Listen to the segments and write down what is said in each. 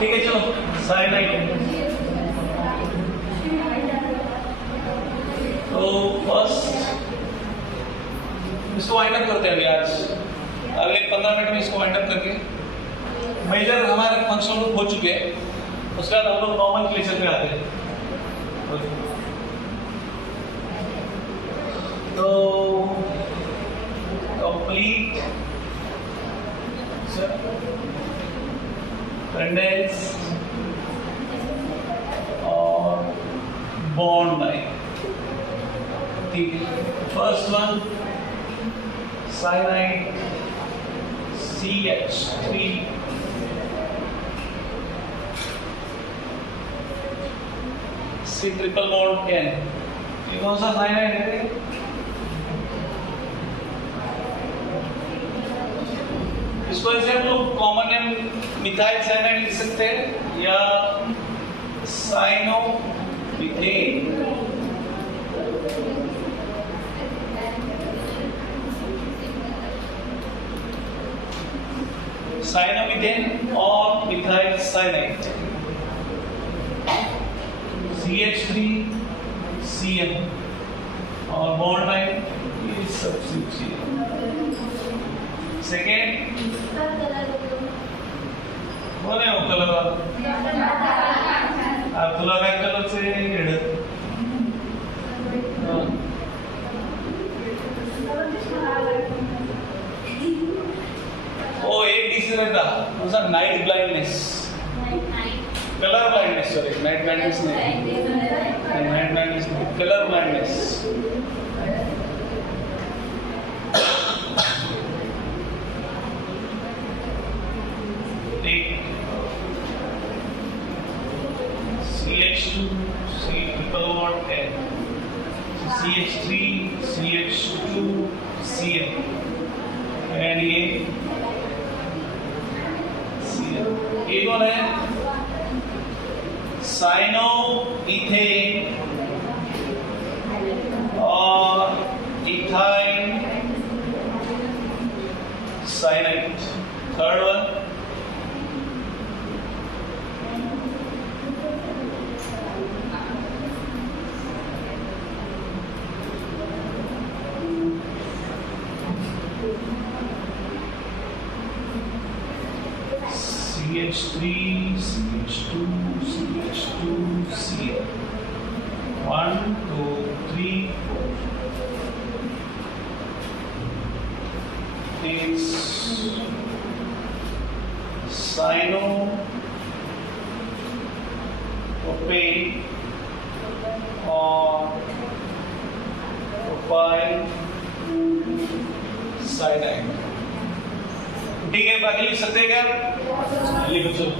ठीक है चलो साइनाइड। तो फर्स्ट इसको वाइंड अप करते हैं अभी आज, अगले 15 मिनट में इसको वाइंड अप करके मेजर हमारे फंक्शनल ग्रुप हो चुके हैं, उसके बाद हम लोग नॉमेनक्लेचर पे आते हैं। तो कंप्लीट कंडेंस और बॉन्ड लाइन, ठीक है। First one cyanide CH3 C triple bond N, ये कौन सा साइनाइड है? इसको ऐसे हम लोग कॉमन नेम मिथाइल साइनाइड लिख सकते हैं या साइनोमिथेन। साइनोमिथेन और मिथाइल साइनाइड, CH3 CN और बॉन्ड लाइन ये सब सीखिए। सेकेंड बोले हो कलर आप तुला काय कलर से घेड ओ एक डिसीज रहता उसका night blindness, colour blindness, sorry night blindness नहीं, नाइट ब्लाइंडनेस नहीं, colour blindness. CH2 C triple bond N, CH3 CH2 Cn and ये Cn, ये कौन है? साइनोइथेन और ethyl cyanide. Third one CH3 CH2 CH2 Cl, 1 2 3 4 is cyanopropane और propyl cyanide, ठीक है। बाकी लिख सकते हैं क्या? लिख चलो।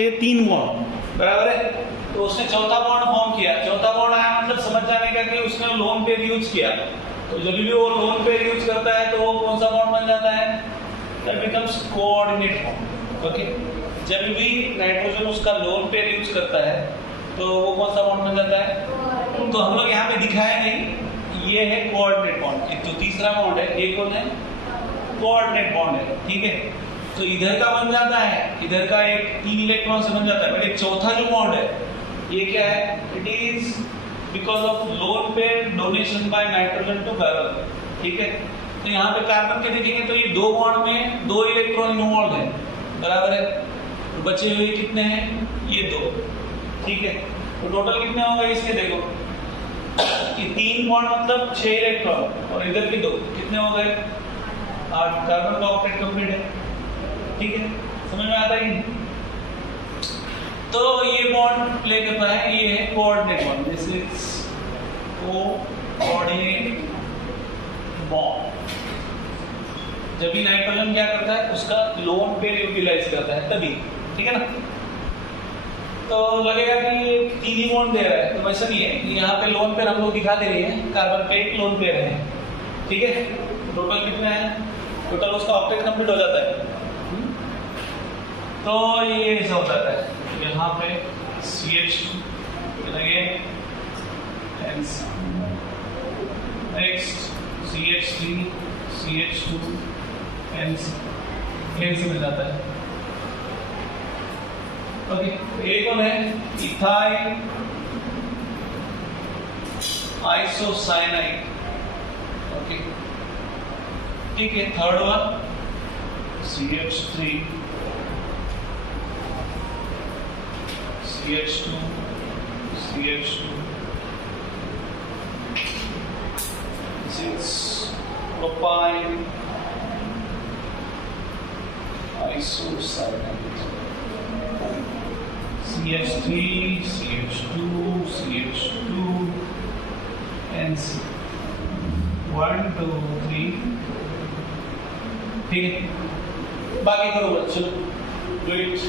ये 3 बॉन्ड बराबर है, तो उसने चौथा बॉन्ड फॉर्म किया। चौथा बॉन्ड आया मतलब समझ जाने का कि उसने लोन पेयर यूज किया, तो जब भी वो लोन पेयर यूज करता है तो वो कौन सा बॉन्ड बन जाता है? That becomes coordinate bond. Okay, जब भी नाइट्रोजन उसका लोन पेयर यूज करता है तो वो कौन सा बॉन्ड बन जाता है? तो हम लोग यहाँ पे दिखाया नहीं, ये है कोऑर्डिनेट बॉन्ड। एक तो तीसरा बॉन्ड है, ये कौन है? कोऑर्डिनेट बॉन्ड है, ठीक है। तो इधर का बन जाता है, इधर का एक 3 इलेक्ट्रॉन से बन जाता है, बट एक चौथा जो बॉन्ड है ये क्या है? It is because of lone pair donation by nitrogen to barrel, ठीक है। तो यहाँ पे कार्बन के देखेंगे तो ये 2 बॉन्ड में 2 इलेक्ट्रॉन इन्वॉल्व है, बराबर है। तो बचे हुए कितने हैं? ये 2, ठीक है। तो टोटल कितने होंगे इसके? देखो ये 3 बॉन्ड मतलब 6 इलेक्ट्रॉन और इधर भी 2, कितने हो गए? 8। कार्बन का ऑक्टेट कंप्लीट है, ठीक है। समझ में आता है? तो ये बॉन्ड प्ले करता है, ये है coordinate bond. This is coordinate bond. जब भी नाइट्रोजन क्या करता है, उसका लोन पेयर यूटिलाइज करता है तभी, ठीक है ना। तो लगेगा कि ये 3 ही बॉन्ड दे रहा है, तो वैसा नहीं है। यहाँ पे लोन पेयर हम लोग दिखा दे रही है, कार्बन पे एक लोन पेयर है, ठीक है। टोटल कितना है, टोटल उसका ऑक्टेट कंप्लीट हो जाता है। तो ये ऐसा हो जाता है, यहाँ पे CH2 next CH3 CH2 NC मिल जाता है। ओके, एक कौन है, इथाइल आइसोसाइनाइड। ओके, ठीक है। Third one CH3 CH2 CH2 6 propyl isocyanide CH3 CH2 CH2 NC 1 2 3, ठीक है। बाकी करो बच्चों, डू इट।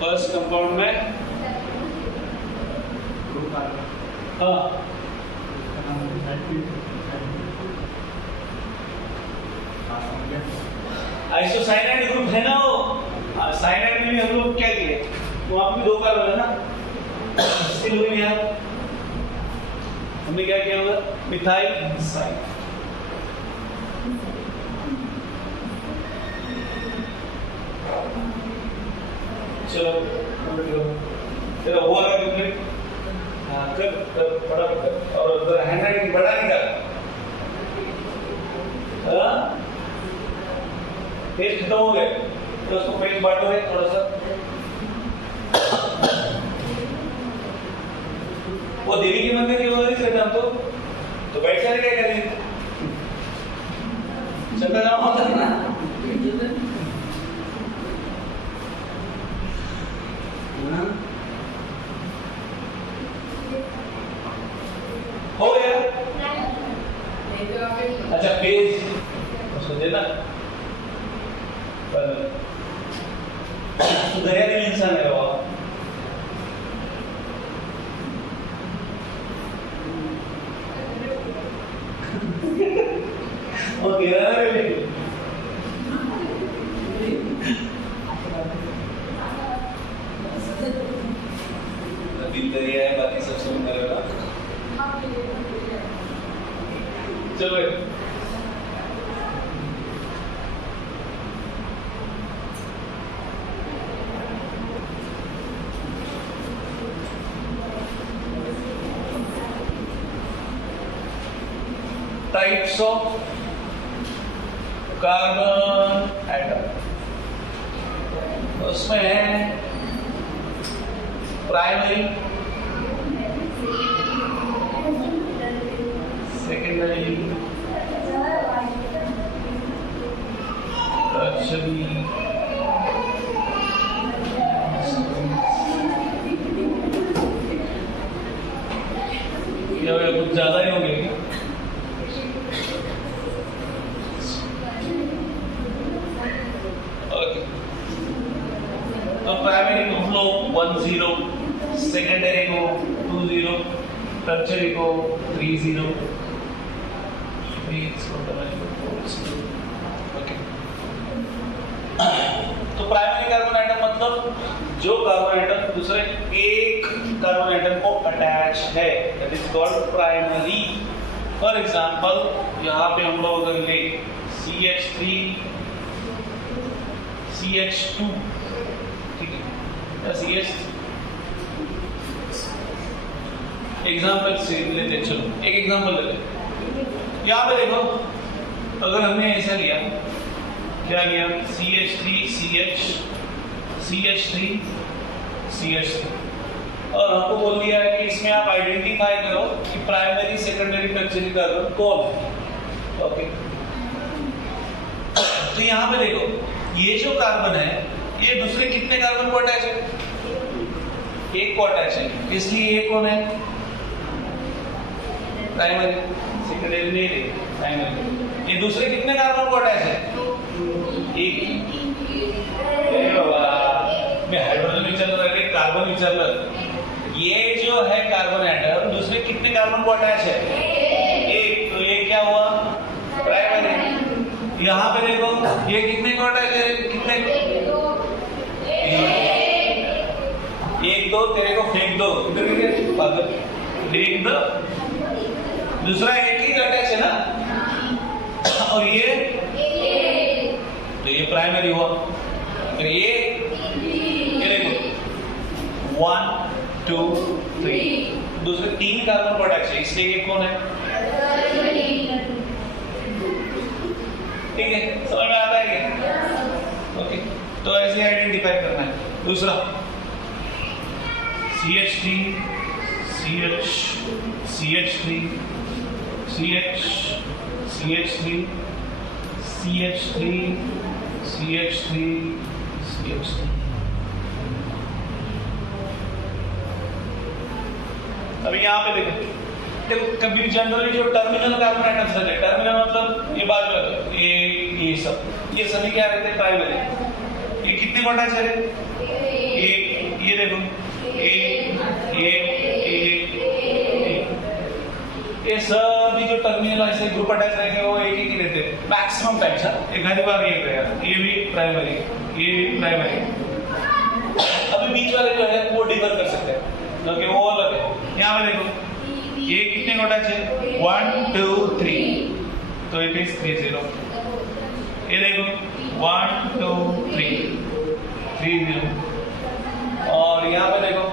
फर्स्ट कंपाउंड में हाँ आइसोसाइनाइड ग्रुप है ना, वो साइनाइड में भी हम लोग क्या किए, वहां पे भी 2 कार्बन है ना, स्टिल हुई है। हमने क्या किया होगा, मिथाइल साइड। चलो तेरा हुआ ना कंप्लीट, हाँ कर बड़ा कर, और तेरा हैंडराइटिंग बड़ा निकाल, हाँ पेज खत्म हो गए, तो उसको पेज बांटो है थोड़ा सा। वो देवी के मंदिर की ओर से हम तो बैठ कर क्या करेंगे, चलता जाओ होता है ना। हो गया, अच्छा पेज उसको देना। तो दरिया दिल इंसान है वो, ओके दिल दरिया है, बाकी सब सुंदर है। चलो टाइप्स ऑफ कार्बन एटम, उसमें है प्राइमरी, सेकेंडरी, टर्शियरी, ये कुछ ज्यादा ही हो गए। तो प्राइमरी को हम लोग 10, सेकेंडरी को 20, टर्शियरी को 30, ओके। तो प्राइमरी कार्बन एटम मतलब जो कार्बन एटम दूसरे एक कार्बन एटम को अटैच है, that is called primary. For example यहाँ पे हम लोग अगर ले CH3 CH2, ठीक है, CH एग्जाम्पल से लेते, चलो एक एग्जाम्पल लेते। यहाँ पे देखो, अगर हमने ऐसा लिया, क्या लिया, CH3 CH CH3 CH3, और हमको बोल दिया है कि इसमें आप आइडेंटिफाई करो कि प्राइमरी सेकेंडरी टर्शियरी कार्बन कौन है। ओके, तो यहाँ पे देखो ये जो कार्बन है ये दूसरे कितने कार्बन को अटैच है? एक को अटैच है, इसलिए ये कौन है? प्राइमरी। सेकेंडरी नहीं है, प्राइमरी। ये दूसरे कितने कार्बन को अटैच है? एक। मैं हाइड्रोजन विचल रहा है, कार्बन विचल रहा। ये जो है कार्बन एटम दूसरे कितने कार्बन को अटैच है? एक। तो ये क्या हुआ? प्राइमरी। यहाँ पे देखो ये कितने को अटैच है? कितने? एक दो, तेरे को फेंक दो इधर, फेंक दो। दूसरा एक ही अटैच है ना, और ये तो ये प्राइमरी हुआ। फिर ये देखो 1 2 3 दूसरे 3 कार्बन को अटैच है, इसलिए ये कौन है? ठीक है, समझ में आता है क्या? ओके, तो ऐसे आइडेंटिफाई करना है। दूसरा CH3 CH CH3 CH CH3 CH3 CH3 CH3। अभी यहाँ पे देखो कभी जनरली जो टर्मिनल कार्बन एटम्स रहते हैं, टर्मिनल मतलब ये बाजू वाले, ये सब, ये सभी क्या रहते हैं? प्राइमरी। ये कितने को अटैच है? ये देखो ये सभी जो टर्मिनल ऐसे ग्रुप अटैच रहेंगे वो एक ही रहते हैं मैक्सिमम टाइम्स। एक आधी बार ये रहेगा, ये भी प्राइमरी, ये भी प्राइमरी। अभी बीच वाले जो है वो डिफर कर सकते हैं क्योंकि वो अलग है। यहाँ पे देखो ये कितने को अटैच है? 1 2 3, तो इट इज 30। ये देखो 1 2 3 30, और यहाँ पे देखो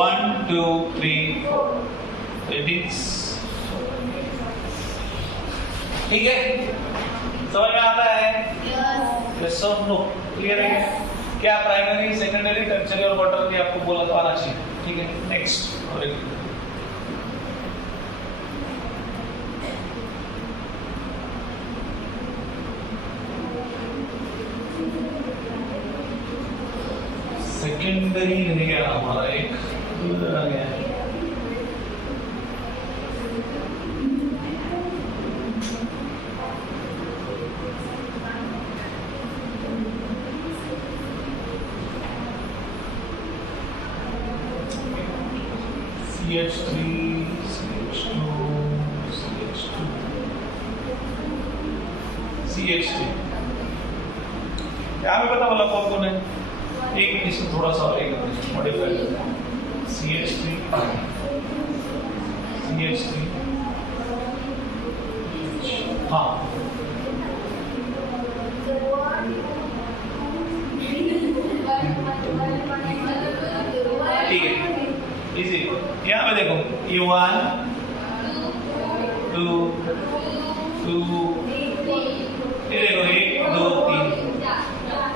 1 2 3 4, इट इज। ठीक है, समझ में आता है? यस और नो? क्लियर है क्या? प्राइमरी सेकेंडरी टर्शियरी और क्वार्टरली आपको बोला तो आना चाहिए। ठीक है, नेक्स्ट। सेकेंडरी रह गया हमारा एक, आ गया CH3 CH2 CH2 CH3। यहाँ पे पता बोला कौन कौन है? एक इसमें थोड़ा सा एक मॉडिफाई CH3 CH3, हाँ ठीक है, इसी यहाँ पे देखो ये 1 2 2, ये देखो 1 2 3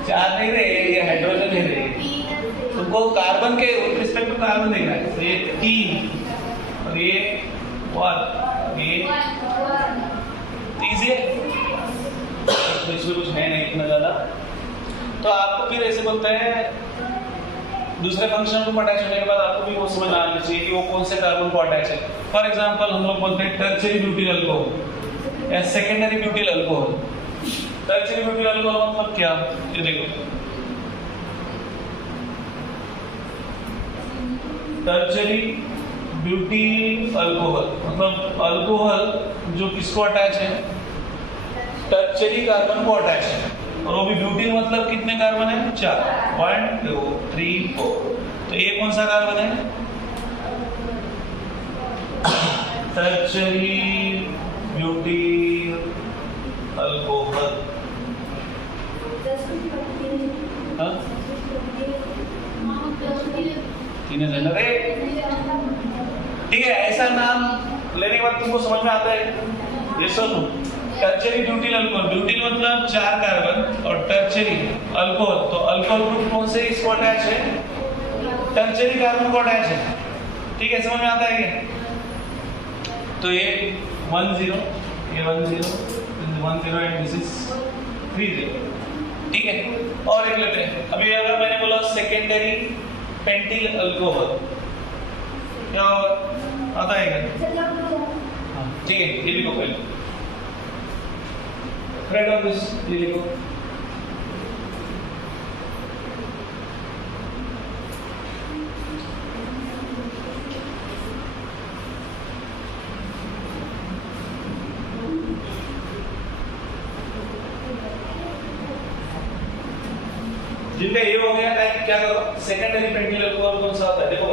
4 नहीं रहे, ये हाइड्रोजन नहीं रहे। तुमको कार्बन के रिस्पेक्ट टू कार्बन देखना है। तो ये 3 और ये 1, ये तीसरे, तो इसमें कुछ है नहीं इतना ज्यादा। तो आपको फिर ऐसे बोलते हैं दूसरे फंक्शन को अटैच होने के बाद आपको भी वो समझ आना चाहिए कि वो कौन से कार्बन को अटैच है। फॉर एग्जांपल हम लोग बोलते हैं टर्शियरी ब्यूटिल अल्कोहल या secondary butyl alcohol. Tertiary butyl alcohol मतलब क्या? ये देखो टर्शियरी ब्यूटिल अल्कोहल मतलब अल्कोहल जो किसको अटैच है? टर्शियरी कार्बन को अटैच है, और वो भी ब्यूटिल मतलब कितने कार्बन है? 4, 1 2 3 4। तो ये कौन सा कार्बन है? Tertiary butyl alcohol. ठीक है, ऐसा नाम लेने के बाद तुमको समझ में आता है। ये सुनो, टर्शियरी ब्यूटिल अल्कोहल, ब्यूटिल मतलब 4 कार्बन और टर्शियरी अल्कोहल, तो अल्कोहल ग्रुप कौन से इसको अटैच है? टर्शियरी कार्बन को अटैच है, ठीक है, समझ में आता है क्या? तो ये 1 0, ये 1 0, 1 0 एंड दिस इज 3 0, ठीक है। और एक लेते हैं, अभी अगर मैंने बोला सेकेंडरी पेंटिल अल्कोहल, क्या आता है क्या? हाँ, ठीक है, ये लिखो पहले, राइट ऑफ दिस, ये लिखो। जिनका ये हो गया टाइप, क्या करो, सेकेंडरी पेंटिल अल्कोहल कौन सा होता है, देखो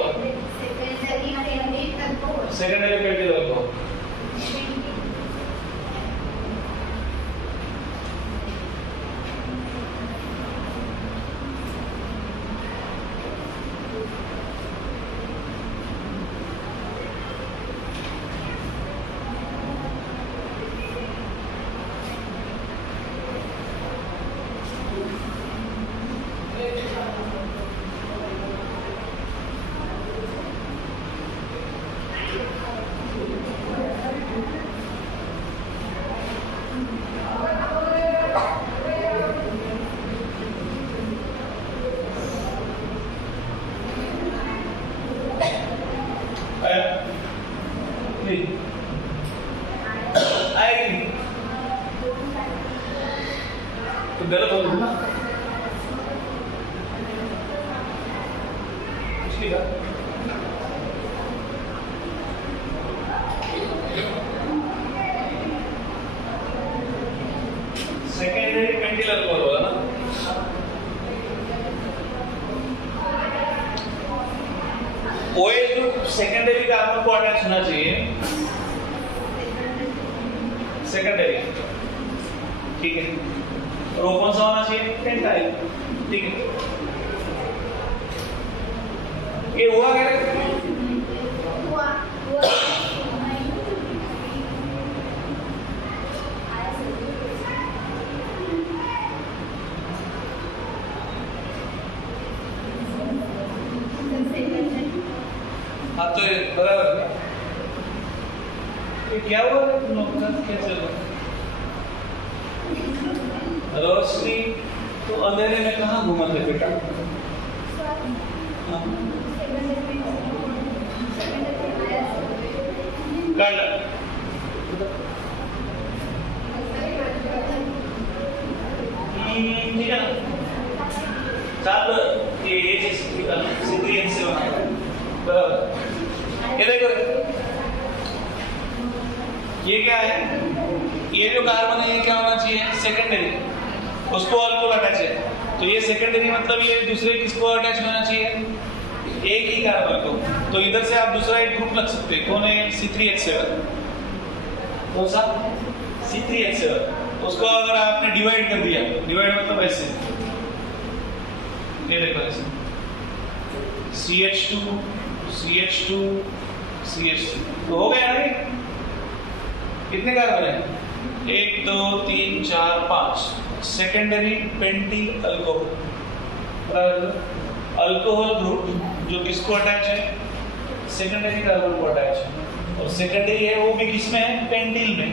सेकेंडरी पेंटिल अल्कोहल, तो गलत हो गया ना, सेकेंडरी पेंटिल अल्कोहल होगा ना। ओएल सेकेंडरी कार्बन को अटैच होना चाहिए, सेकेंडरी, ठीक है, और वो कौन सा होना चाहिए, पेंटाइल, ठीक है। ये हुआ क्या? हाँ, तो बराबर है। ये क्या हुआ तुम लोग का, क्या चल रहा है? रोशनी तो अंधेरे में कहाँ घूमा थे बेटा? कल ठीक है ना, चार ये चीज सिद्धि से बना बराबर। ये देखो, ये क्या है, ये जो कार्बन है ये क्या होना चाहिए, सेकेंडरी, उसको अल्कोहल अटैच है, तो ये सेकेंडरी मतलब ये दूसरे किसको अटैच होना चाहिए, एक ही कार्बन को। तो इधर से आप दूसरा एक ग्रुप लग सकते हैं, कौन है, C3H7, कौन सा, C3H7, उसको अगर आपने डिवाइड कर दिया, डिवाइड मतलब ऐसे, ये देखो ऐसे, CH2 CH2 CH2, तो हो गया ना, कितने कार्बन है, 1 2 3 4 5, secondary pentyl alcohol, alcohol group जो किसको अटैच है, सेकेंडरी कार्बन को अटैच है, और सेकेंडरी है वो भी किसमें है, पेंटिल में,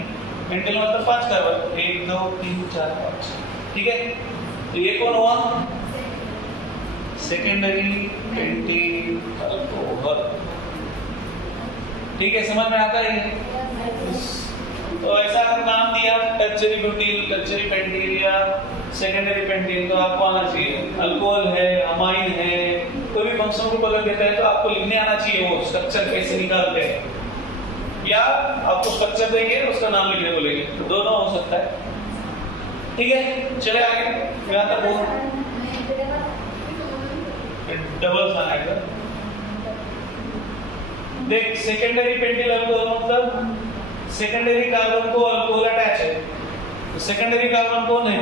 पेंटिल मतलब 5 कार्बन, 1 2 3 4 5, ठीक है। तो ये कौन हुआ, सेकेंडरी पेंटिल अल्कोहल, ठीक है, समझ में आता है। तो ऐसा अगर नाम दिया टर्शियरी ब्यूटिल, टर्शियरी पेंटिल या सेकेंडरी पेंटिल, तो आपको आना चाहिए अल्कोहल है, अमाइन है, कोई भी फंक्शनल ग्रुप अगर देता है तो आपको लिखने आना चाहिए वो स्ट्रक्चर कैसे निकालते हैं, या आपको स्ट्रक्चर देंगे उसका नाम लिखने बोलेंगे, तो दोनों हो सकता है, ठीक है। चले आगे, यहाँ तक वो डबल सन आएगा। देख, सेकेंडरी पेंटिल अल्कोहल मतलब सेकेंडरी कार्बन को अल्कोहल अटैच है, तो सेकेंडरी कार्बन कौन है,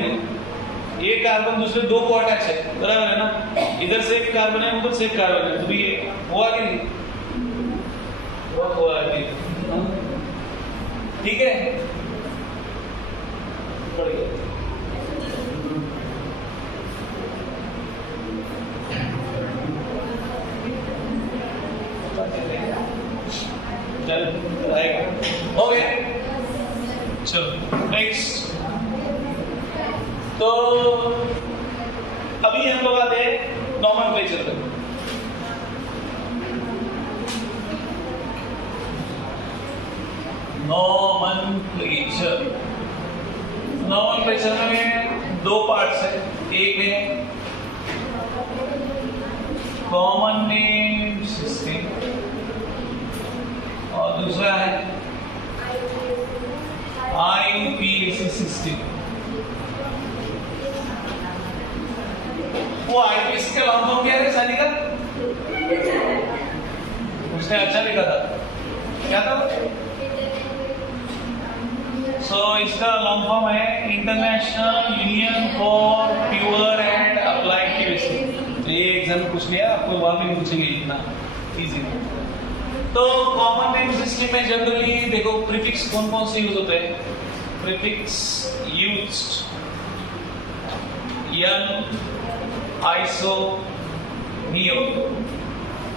ये कार्बन दूसरे दो को अटैच है, बराबर है ना, इधर से एक कार्बन है, उधर से एक कार्बन है, तो ये हुआ कि नहीं, हुआ कि नहीं, ठीक है। राइट, हो गया। चलो नेक्स्ट। तो अभी हम लोग आते हैं नॉमेनक्लेचर पे। नॉमेनक्लेचर में दो पार्ट्स है, एक है कॉमन नेम सिस्टम और दूसरा है आईपीसी सिस्टम। वो आईपीसी का लॉन्ग फॉर्म क्या है सानी का? उसने अच्छा लिखा था, क्या था? इसका लॉन्ग फॉर्म है international union for pure and applied chemistry. ये एग्जाम कुछ नहीं है, आपको वहां भी पूछेंगे, इतना इजी। तो कॉमन नेम सिस्टम में जनरली देखो प्रीफिक्स कौन कौन से यूज होते हैं। प्रीफिक्स यूज्ड यन, आइसो, नियो।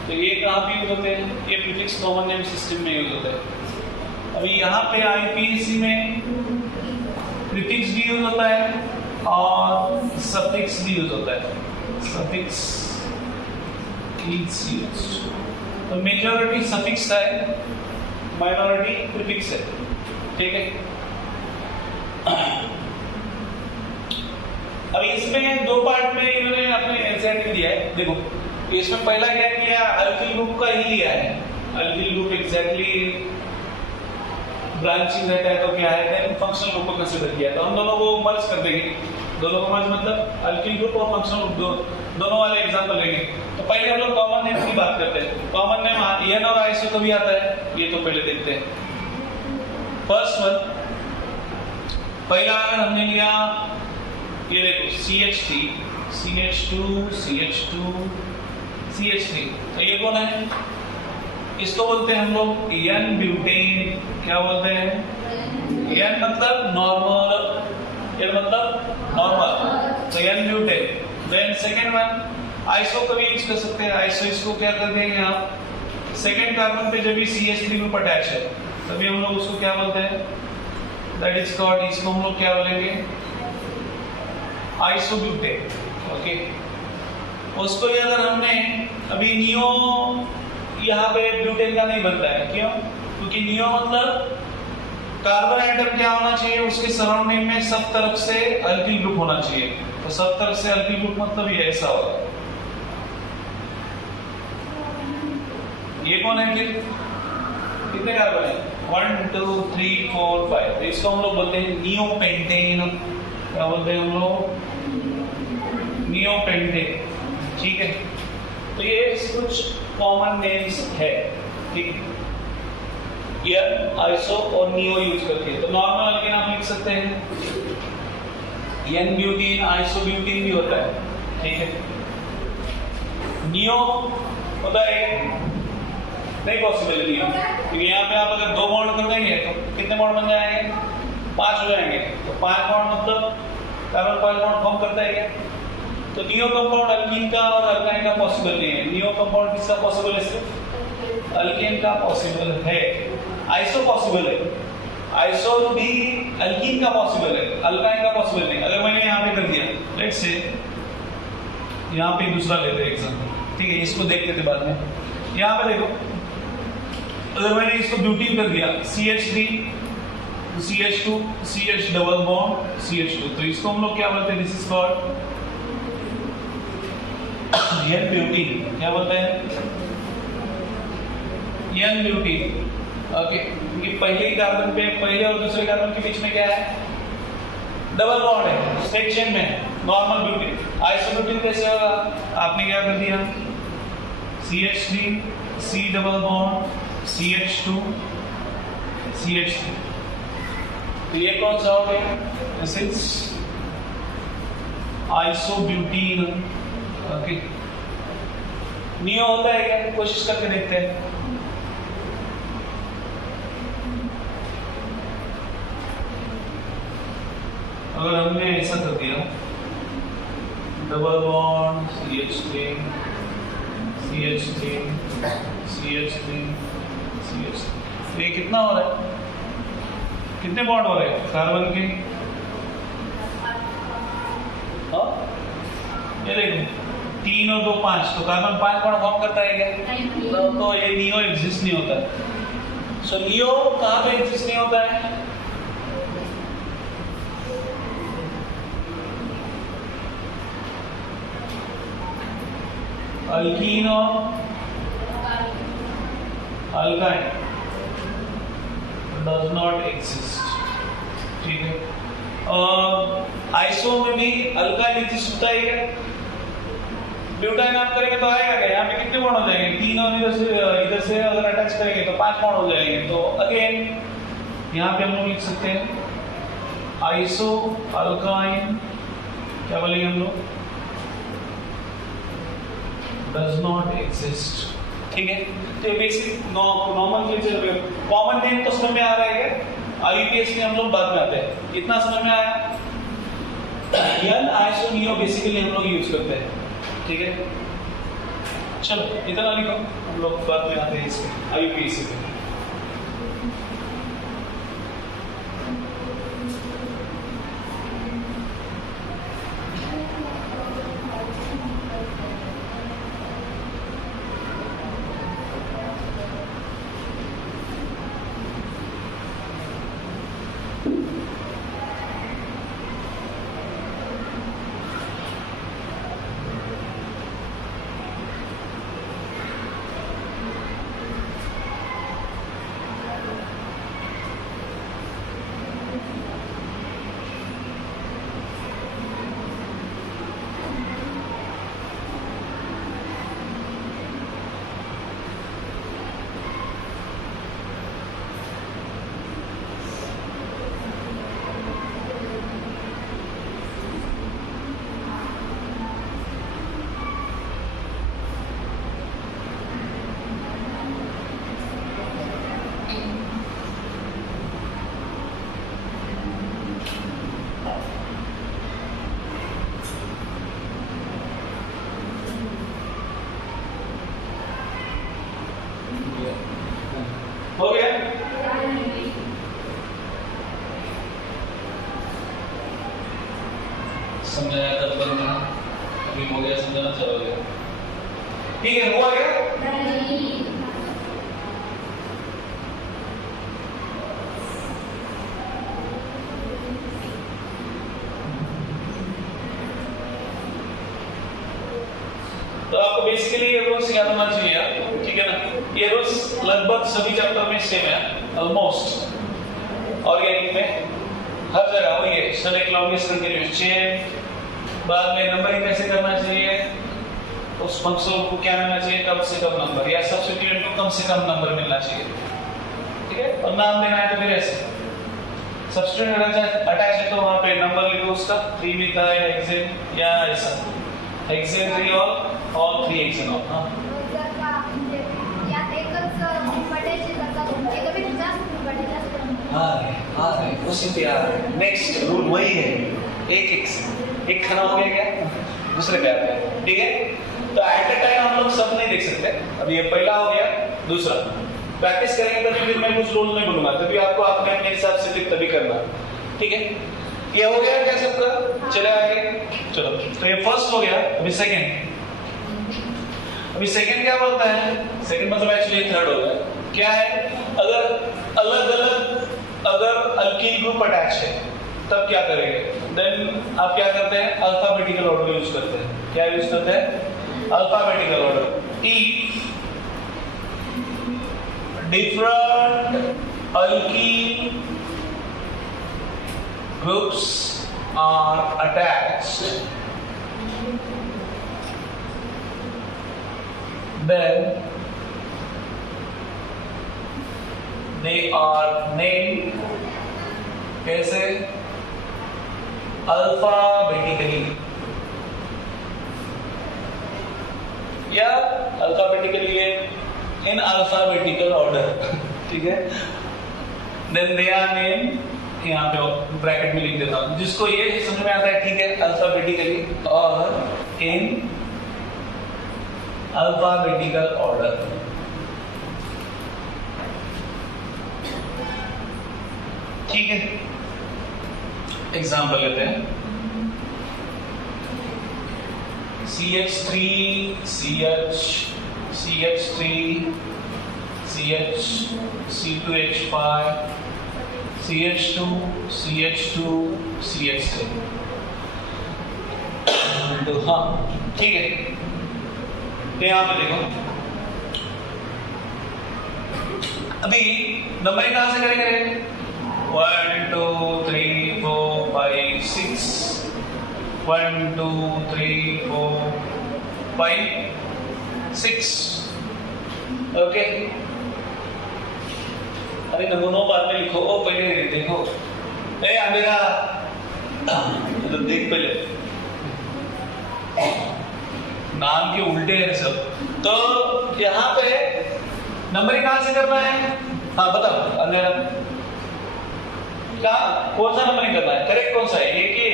तो ये कहाँ पे यूज होते हैं? ये प्रीफिक्स कॉमन नेम सिस्टम में यूज होते हैं। अभी यहाँ पे आईपीसी में प्रीफिक्स भी यूज होता है और सफिक्स भी यूज होता है। Suffix is used. तो मेजॉरिटी सफिक्स है, माइनॉरिटी प्रीफिक्स है, ठीक है। अभी इसमें दो पार्ट में इन्होंने अपने एनसीईआरटी दिया है। देखो इसमें पहला क्या किया, अल्किल ग्रुप का ही लिया है। अल्किल ग्रुप एग्जैक्टली ब्रांचिंग रहता है तो क्या है, देन फंक्शनल ग्रुप को कंसीडर किया। तो हम दोनों को मर्ज कर देंगे। दोनों को मर्ज मतलब अल्किल ग्रुप और फंक्शनल ग्रुप दोनों वाले एग्जांपल लेंगे। तो पहले हम लोग कॉमन नेम की बात करते हैं। कॉमन नेम एन और आइसो कभी आता है, ये तो पहले देखते हैं। फर्स्ट वन, पहला अगर हमने लिया ये देखो CH3, CH2, CH2, CH3, तो ये कौन है? इसको बोलते हैं हम लोग एन ब्यूटेन। क्या बोलते हैं? एन मतलब नॉर्मल, एन मतलब नॉर्मल, तो N butane. Then second one iso का भी यूज कर सकते हैं। आइसो इसको क्या कर देंगे आप, सेकंड कार्बन पे जब भी CH3 ग्रुप अटैच है तभी हम लोग उसको क्या बोलते हैं? दैट इज कॉल्ड, इसको हम लोग क्या बोलेंगे? आइसोब्यूटेन। ओके, उसको ही अगर हमने अभी नियो, यहाँ पे ब्यूटेन का नहीं बनता है, क्यों? क्योंकि नियो मतलब कार्बन एटम क्या होना चाहिए, उसके सराउंडिंग में सब तरफ से अल्किल ग्रुप होना चाहिए। तो सब तरफ से अल्किल ग्रुप मतलब ये ऐसा होगा। ये कौन है फिर? कितने कार्बन है? 1 2 3 4 5। तो इसको हम लोग बोलते हैं नियोपेंटेन। क्या बोलते हैं हम लोग? नियोपेंटेन, ठीक है। तो ये कुछ कॉमन नेम्स है, ठीक है। एन, आइसो और नियो यूज करके। तो नॉर्मल अल्केन आप लिख सकते हैं एन ब्यूटीन, आइसो ब्यूटीन भी होता है, ठीक है। नियो होता है नहीं पॉसिबल है नियो, क्योंकि यहाँ पे आप अगर 2 बॉन्ड कर देंगे तो कितने बॉन्ड बन जाएंगे? 5 हो जाएंगे। तो 5 बॉन्ड मतलब कार्बन कॉइल बॉन्ड फॉर्म करता है क्या? तो नियो कंपाउंड अल्कीन का और अल्काइन का पॉसिबल नहीं है। नियो कंपाउंड किसका पॉसिबल है? सिर्फ अल्केन का पॉसिबल है। आइसो पॉसिबल है, आइसो भी अल्कीन का पॉसिबल है, अल्काइन का पॉसिबल नहीं। अगर मैंने यहाँ पे कर दिया, लेट्स से यहाँ पे दूसरा लेते हैं एग्जांपल, ठीक है, इसको देखते थे बाद में। यहाँ पे देखो, अगर मैंने इसको ब्यूटीन कर दिया CH3, CH2, CH double bond CH2, तो इसको हम लोग क्या बोलते हैं? This is called an butene. क्या बोलते हैं? N butene. ओके, क्योंकि पहले कार्बन पे, पहले और दूसरे कार्बन के बीच में क्या है? डबल बॉन्ड है, स्टेट चेन में नॉर्मल ब्यूटीन। आइसोब्यूटीन कैसे होगा? आपने क्या कर दिया? CH3, C double bond CH2, CH3। तो ये कौन सा हो गया? This is isobutene. Okay, neo होता है क्या? कोशिश करके देखते हैं। अगर हमने ऐसा कर दिया double bond CH3, CH3, CH3, CH3, ये कितना हो रहा है, कितने बॉन्ड हो रहे हैं कार्बन के? हाँ ये देखो 3 और 2 5, तो कार्बन 5 बॉन्ड फॉर्म करता है क्या? तो ये नियो एग्जिस्ट नहीं होता है। सो नियो कहाँ पे एग्जिस्ट नहीं होता है? अल्कीन और अल्काइन डज नॉट एग्जिस्ट, ठीक है। आइसो में भी अल्काइन एग्जिस्ट होता है क्या? ब्यूटाइन आप करेंगे तो आएगा क्या? यहाँ पे कितने बॉन्ड हो जाएंगे? 3 और इधर से अगर अटैच करेंगे तो 5 बॉन्ड हो जाएंगे। तो अगेन यहाँ पे हम लोग लिख सकते हैं आइसो अल्काइन, क्या बोलेंगे हम लोग? डज नॉट एग्जिस्ट, ठीक है। तो ये बेसिक नॉर्मल कॉमन नेम तो समझ में आ रहा है क्या? आईयूपीएस में हम लोग बाद में आते हैं, इतना समझ में आया? यन आइसो नियो बेसिकली हम लोग यूज करते हैं, ठीक है। चलो इतना लिखो, हम लोग बाद में आते हैं इसके आईयूपीएस पे। हो गया? समझाया तब तक ना, अभी हो गया समझाना, चलो गया, ठीक है। हुआ क्या? तो आपको बेसिकली ये रूल्स याद होना चाहिए, ठीक है ना। ये रूल्स लगभग सभी चैप्टर में सेम है, ऑलमोस्ट। ऑर्गेनिक में हर जगह वही है, सेलेक्ट लॉन्गेस्ट कंटीन्यूअस चेन, बाद में नंबरिंग कैसे करना चाहिए, उस फंक्शन को क्या मिलना चाहिए, कम से कम नंबर, या सब्स्टिट्यूएंट को कम से कम नंबर मिलना चाहिए, ठीक है। और नाम देना है तो फिर ऐसे सब्स्टिट्यूएंट अटैच है तो वहां पे नंबर लिखो उसका, 3 मिथाइल हेक्सेन या ऐसा हेक्सेन 3 ऑल 3 हेक्सेन ऑल। हां उसी पे आ रहा है। नेक्स्ट रूल वही है, एक खाना हो गया क्या, दूसरे पे आते हैं, ठीक है। तो एट अ टाइम हम लोग सब नहीं देख सकते। अभी ये पहला हो गया, दूसरा प्रैक्टिस करेंगे तभी फिर मैं कुछ रूल नहीं बोलूंगा, तभी आपको अपने अपने हिसाब से फिर तभी करना, ठीक है। ये हो गया क्या सबका? चले आगे, चलो। तो ये फर्स्ट हो गया, अभी सेकंड। अभी सेकंड क्या बोलता है? सेकंड मतलब एक्चुअली थर्ड हो गया। क्या है? अगर अलग अलग अगर अल्कीन ग्रुप अटैच है तब क्या करेंगे? देन आप क्या करते हैं? अल्फाबेटिकल ऑर्डर यूज करते हैं। क्या यूज करते हैं? Alphabetical order. If different alkene groups are attached, then they are named कैसे? अल्फाबेटिकली या अल्फाबेटिकली इन अल्फाबेटिकल ऑर्डर, ठीक है। देन दे आर नेम, यहाँ पे ब्रैकेट में लिख देता हूँ, जिसको ये समझ में आता है, ठीक है, अल्फाबेटिकली और इन अल्फाबेटिकल ऑर्डर। ठीक है, एग्जाम्पल लेते हैं। CH3 CH CH3 CH C2H5 CH2 CH2 CH3। तो हाँ ठीक है, तो यहाँ पे देखो अभी नंबरिंग कहाँ से करेंगे? 1 2 3 4 5 6 1 2 3 4 5 6 ओके। अरे नमूनों बाद में लिखो, ओ पहले देखो, ए अंधेरा तो देख पहले, नाम के उल्टे हैं सब। तो यहाँ पे नंबरिंग कहाँ से करना है? हाँ बताओ अंधेरा, क्या कौन सा नंबरिंग करना है? करेक्ट कौन सा है? एक ही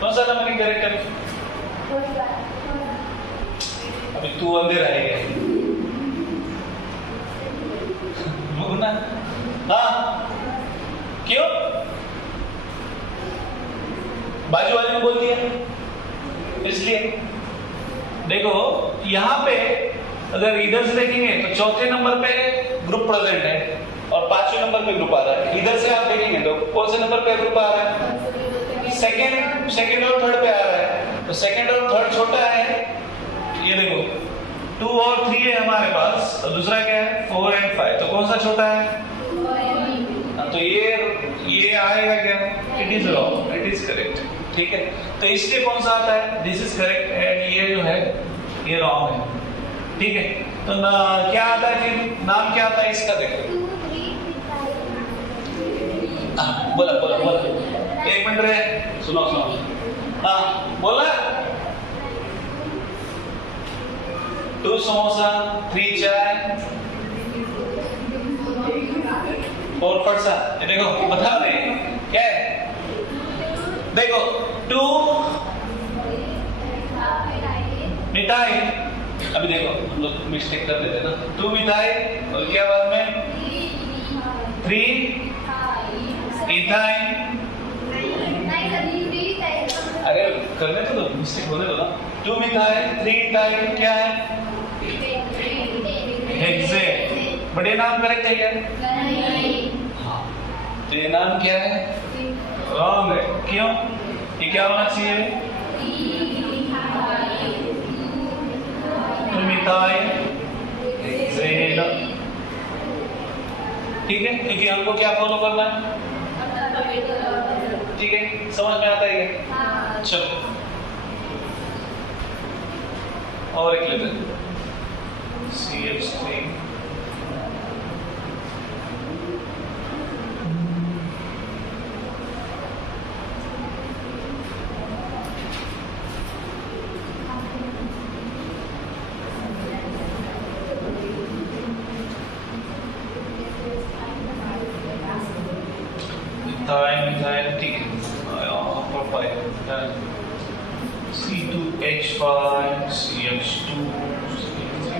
कौन सा नंबरिंग करेक्ट है? अभी तू अंधेरा है ना? हाँ क्यों? बाजू वाले ने बोल दिया इसलिए। देखो यहाँ पे अगर इधर से देखेंगे तो चौथे नंबर पे ग्रुप प्रेजेंट है और पांचवें नंबर पे ग्रुप आ रहा है। इधर से आप देखेंगे तो कौन से नंबर पे ग्रुप आ रहा है? सेकंड और थर्ड पे आ रहा है। तो सेकंड और थर्ड छोटा है, ये देखो 2 और 3 है हमारे पास, और दूसरा क्या है 4 और 5। तो कौन सा छोटा है? तो ये आएगा क्या? It is wrong, it is correct. ठीक है, तो इसलिए कौन सा आता है? दिस इज करेक्ट एंड ये जो है ये रॉन्ग है। ठीक है, तो क्या आता है फिर? नाम क्या आता है इसका? देखो बोला बोला बोला, एक मिनट रे, सुनो सुनो, हाँ बोला 2 समोसा 3 चाय 4 फरसा। ये देखो बता रहे क्या है? देखो 2 मिठाई, अभी देखो हम लोग मिस्टेक कर देते ना, 2 मिठाई और क्या बाद में 3 इथाइन। अरे करने तो दो, मिस्टेक होने दो ना। 2 मिठाई 3 इथाइन क्या है? हेक्सेन। बट ये नाम करेक्ट है क्या? हाँ, तो ये नाम क्या है? रॉन्ग है। क्यों? ये क्या होना चाहिए? 2 मिठाई हेक्सेन। ठीक है, क्योंकि हमको क्या फॉलो करना है? ठीक है, समझ में आता है क्या? चलो और एक लेते हैं CH3 मिथाइल। ठीक है, C2H5 CH2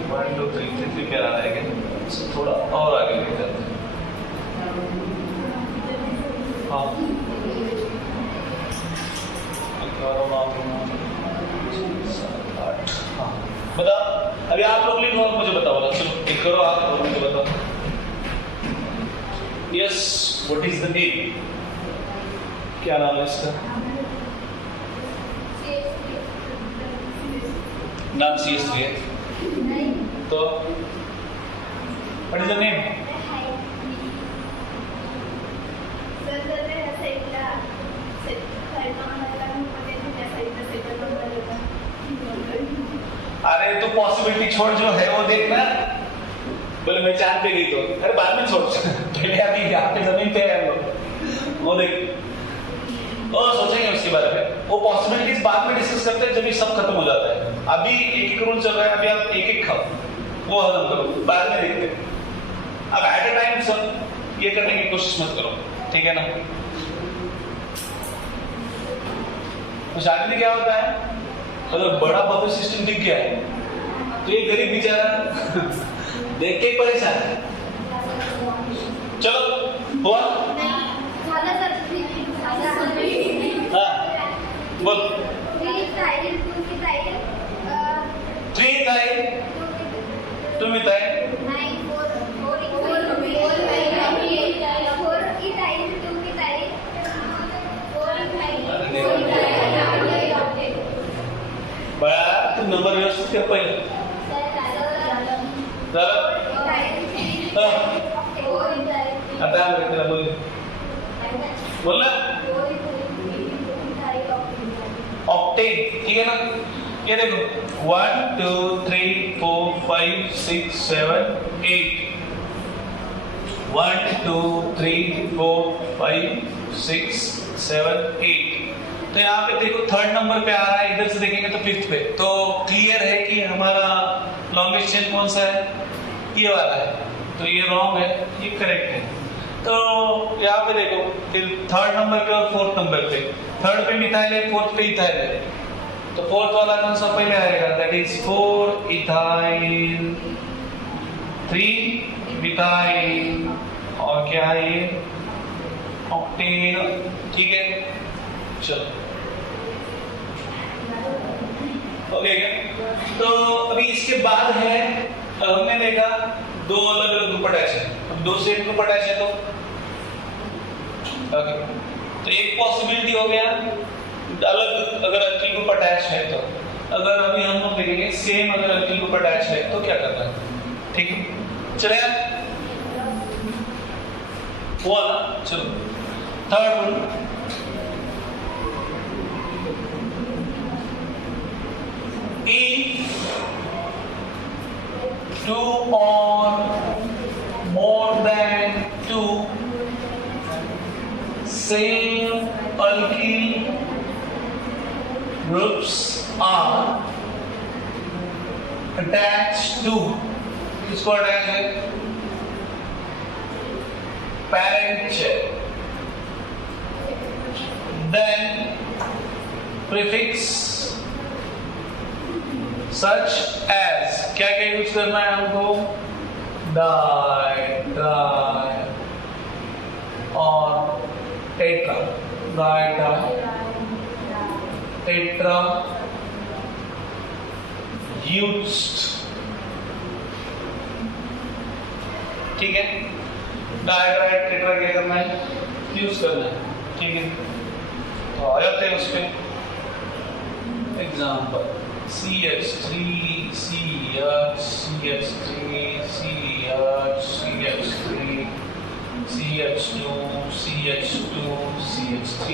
1 2 3 पे आ रहा है क्या? थोड़ा और आगे ले जाते हैं। हाँ 8। हाँ बता, अभी आप लोग लिखो और मुझे बताओ ना। चलो एक करो आप और मुझे बताओ। Yes, what is the name? क्या नाम है इसका? नाम CH3 है तो व्हाट इज द नेम? अरे तो पॉसिबिलिटी छोड़, जो है वो देखना। बोले मैं चांद पे गई तो, अरे बाद में छोड़, पहले अभी यहाँ पे जमीन पे है लोग, वो देख, वो सोचेंगे उसके बारे में। वो पॉसिबिलिटीज बाद में डिस्कस करते हैं जब ये सब खत्म हो जाता है। अभी एक एक रूल चल रहा है, अभी आप एक एक खाओ, वो हजम करो, बाद में देखते हैं। अब एट ए टाइम सब ये करने की कोशिश मत करो, ठीक है ना? तो शादी में क्या होता है, अगर बड़ा बफे सिस्टम दिख गया है तो ये गरीब बेचारा देख के परेशान है। चलो हुआ? हाँ बोल। 3 थाई 2 मिथाइल 4 बड़ा तू नंबर व्यवस्थित कर पहिले। आता तेरा बोल बोलना ऑक्टेन, ठीक है ना? ये देखो 1 2 3 4 5 6 7 8 1 2 3 4 5 6 7 8। तो यहाँ पे देखो थर्ड नंबर पे आ रहा है, इधर से देखेंगे तो फिफ्थ पे। तो क्लियर है कि हमारा लॉन्गेस्ट चेन कौन सा है? ये वाला है। तो ये रॉन्ग है, ये करेक्ट है। तो यहाँ पे देखो फिर थर्ड नंबर पे और फोर्थ नंबर पे, थर्ड पे मिथाइल है, फोर्थ पे इथाइल है। तो फोर्थ वाला कौन सा पहले आएगा? दैट इज 4 इथाइल 3 मिथाइल और क्या है ये? ऑक्टेन, ठीक है? चलो ओके क्या? तो अभी इसके बाद है, हमने देखा 2 अलग अलग ग्रुप अटैच है, अब 2 सेम ग्रुप अटैच है। तो ओके, तो एक पॉसिबिलिटी हो गया अलग, अगर अल्किल ग्रुप अटैच है तो। अगर अभी हम लोग देखेंगे सेम अगर अल्किल ग्रुप अटैच है तो क्या करना है, ठीक है? चलेगा? हुआ ना? चलो third one, if 2 or more than 2 same alkyl groups are attached to, किसको अटैच है? parent chain, then prefix such as, क्या क्या यूज करना है हमको? डाई, ट्राई और tetra, di tri tetra used, ठीक है? डाई ट्राई टेट्रा क्या करना है? यूज करना है, ठीक है? तो आ जाते हैं उस पे example CH3 CH CH3 CH CH3 CH2 CH2 CH3,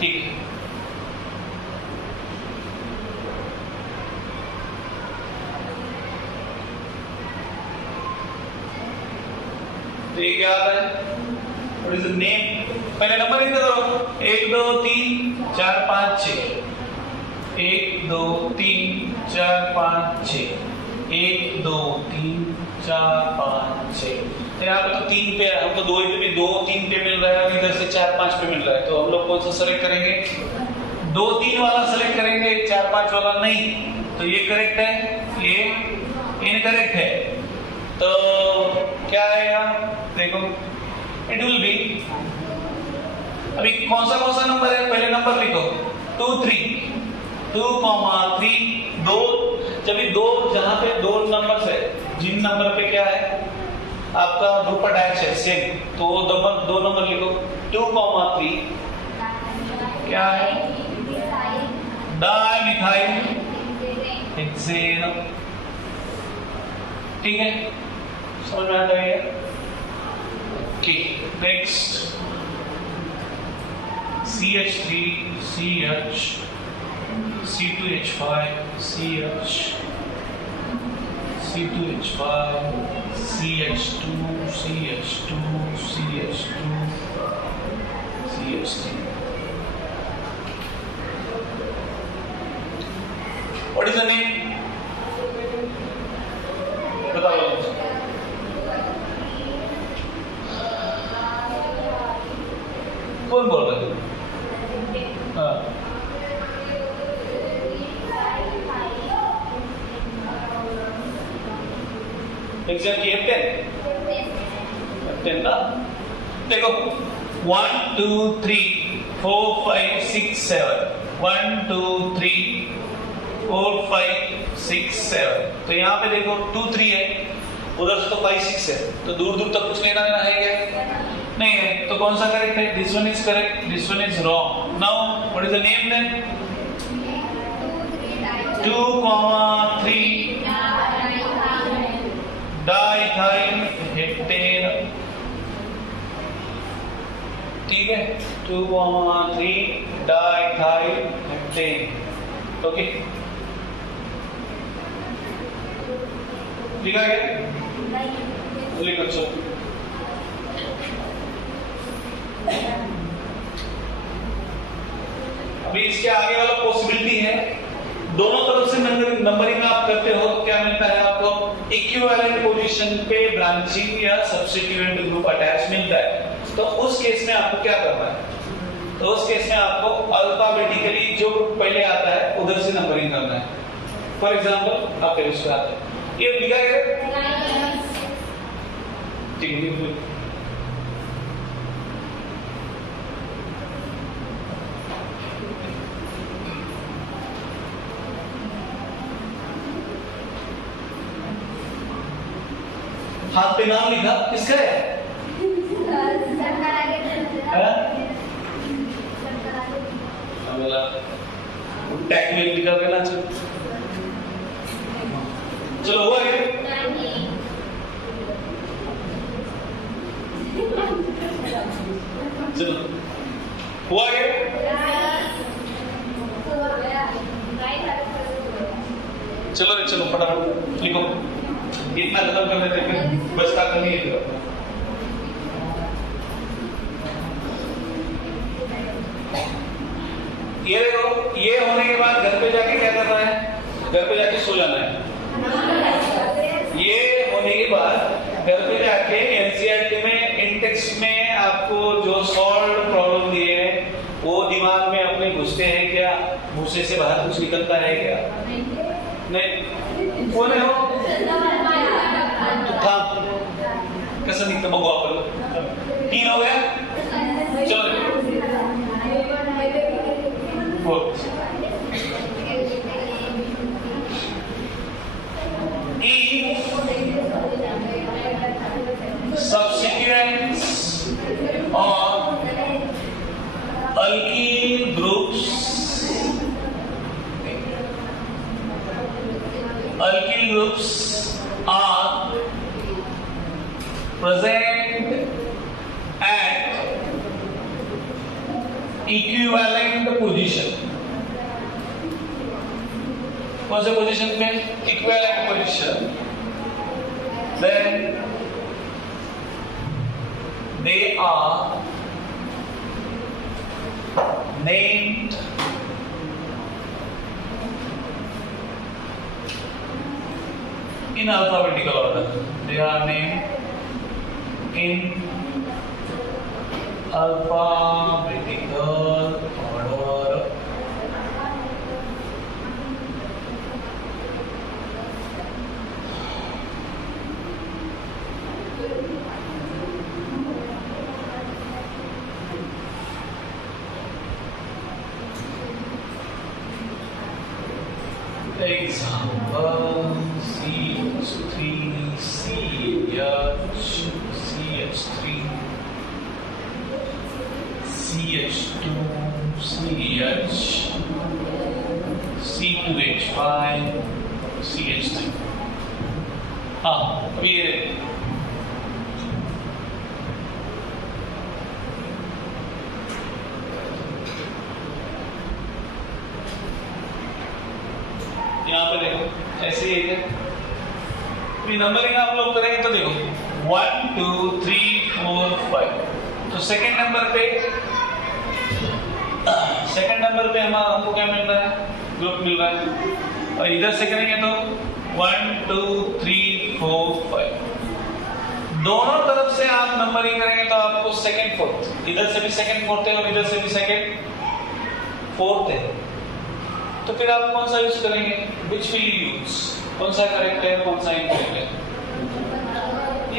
ठीक है? तो ये क्या आता है? What is the name? पहले नंबर लिख दो, 1 2 3 4 5 6 1 2 3 4 5 6 1 2 3 4 5 6। तो यहाँ पे तो 3 पे, हमको 2 पे 2 3 पे मिल रहा है, इधर से 4 5 पे मिल रहा है। तो हम लोग कौन सा सेलेक्ट करेंगे? 2 3 वाला सेलेक्ट करेंगे, 4 5 वाला नहीं। तो ये करेक्ट है, ये इनकरेक्ट है। तो क्या है यहाँ देखो, इट विल बी, अभी कौन सा नंबर है? पहले नंबर लिखो 2 3 2, 3 2। जब ये 2 जहां पे 2 नंबर है, जिन नंबर पे क्या है आपका ग्रुप अटैच है सेम, तो वो 2 नंबर लिखो 2, 3 क्या है? डाई मिथाइल हेक्सेन, ठीक है? समझ में आ गया? Okay, next CH3 CH C2H5 CH C2H5 CH2 CH2 CH2 CH3। What is the name? बताओ। कौन बोल रहा है? हाँ एग्जाम की 10 ना। देखो 1 2 3 4 5 6 7 1 2 3 4 5 6 7। तो यहाँ पे देखो 2 3 है, उधर से तो 5 6 है, तो दूर दूर तक कुछ लेना देना है क्या? नहीं है। तो कौन सा करेक्ट है? This one is correct, this one is wrong. Now what is the name then? 2, 3 diethyl heptane. ठीक है, 2, 3 डाइथाइल हेप्टेन। ओके, ठीक है क्या? लिखो चलो। अभी इसके आगे वाला पॉसिबिलिटी है, दोनों तरफ से नंबरिंग आप करते हो तो क्या मिलता है आपको? इक्विवेलेंट पोजीशन पे ब्रांचिंग या सब्स्टिट्यूएंट ग्रुप अटैच मिलता है। तो उस केस में आपको क्या करना है? तो उस केस में आपको अल्फाबेटिकली जो पहले आता है उधर से नंबरिंग करना है। फॉर एग्जांपल आप उसका आता है, ये लिखा है ठीक है। हाथ पे नाम लिखा, किसका है? टैग में लिखा देना। चलो हुआ ये? चलो हुआ ये? चलो रे चलो फटाफट लिखो, इतना खत्म कर देते हैं, बचता नहीं है। ये देखो, ये होने के बाद घर पे जाके क्या करना है? घर पे जाके सो जाना है। ये होने के बाद घर पे जाके एनसीईआरटी में इंटेक्स में आपको जो सॉल्व प्रॉब्लम दिए हैं वो दिमाग में अपने घुसते हैं क्या? भूसे से बाहर कुछ निकलता है क्या? नहीं। कोण हो? कसं निघतं बघू आपण। 3 हो गया, चलो substituents or alkyl groups are present at equivalent position। कौन से पोजीशन में? Equivalent position. then they are named in alphabetical order। they are named in alphabetical order। Example CH3 CH CH3 CH2 CH C2H5 CH3। हाँ अभी ये यहाँ पे देखो ऐसे ही है। नंबरिंग आप लोग करेंगे तो देखो 1 2 3 4 5। तो सेकंड नंबर पे हमको क्या मिल रहा है? ग्रुप मिल रहा है। और इधर से करेंगे तो 1 2 3 4 5। दोनों तरफ से आप नंबरिंग करेंगे तो आपको सेकंड फोर्थ, इधर से भी सेकंड फोर्थ है और इधर से भी सेकंड फोर्थ है। तो फिर आप कौन सा यूज करेंगे? Which will use? कौन सा करेक्ट है, कौन सा इनकरेक्ट है?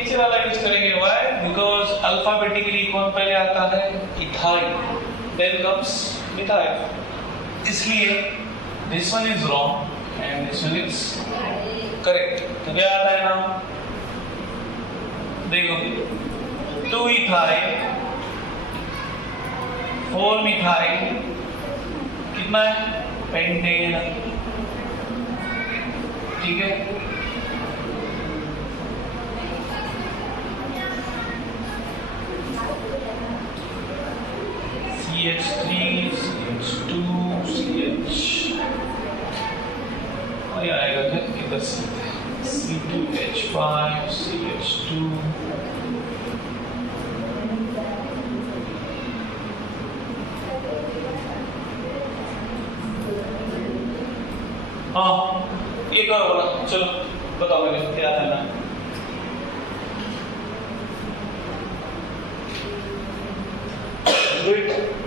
नीचे वाला यूज करेंगे, व्हाई? बिकॉज अल्फाबेटिकली कौन पहले आता है? इथाइल, देन कम्स मिथाइल, इसलिए this one is wrong and this one is correct. तो क्या आता है नाम? देखो, 2 इथाइल 4 मिथाइल, कितना है? पेंटेन, ठीक है। CH3 CH2 CH और ये आएगा क्या इधर से? C2H5 CH2 हाँ एक और बोला, चलो बताओ मेरे क्या था ना। गुड।